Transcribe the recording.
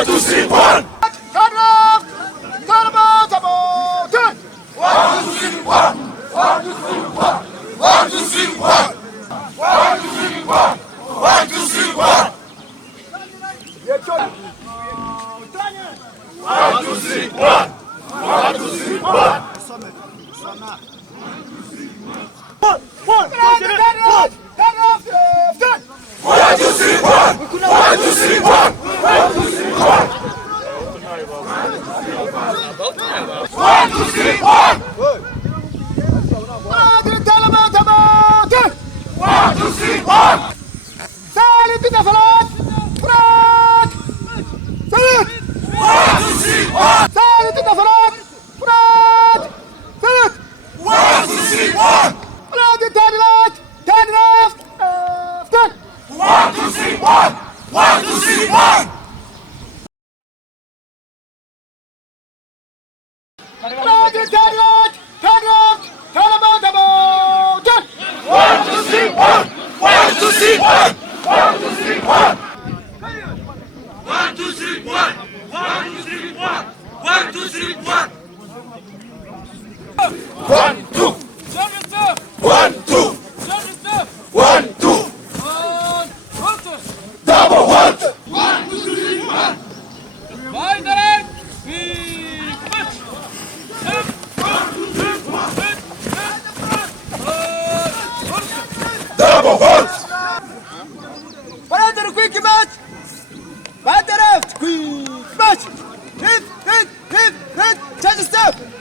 1, 2, 3, 1. Turn left. Turn about. Turn. 1, 2, 3, 1. 1, 2, 3, 1. 1, 2, 3, 1. 1, 2, 3, 1. 1, 2, 3, 1. 1, 2, 3, 1. 1, 2, 3, 1. Change the step!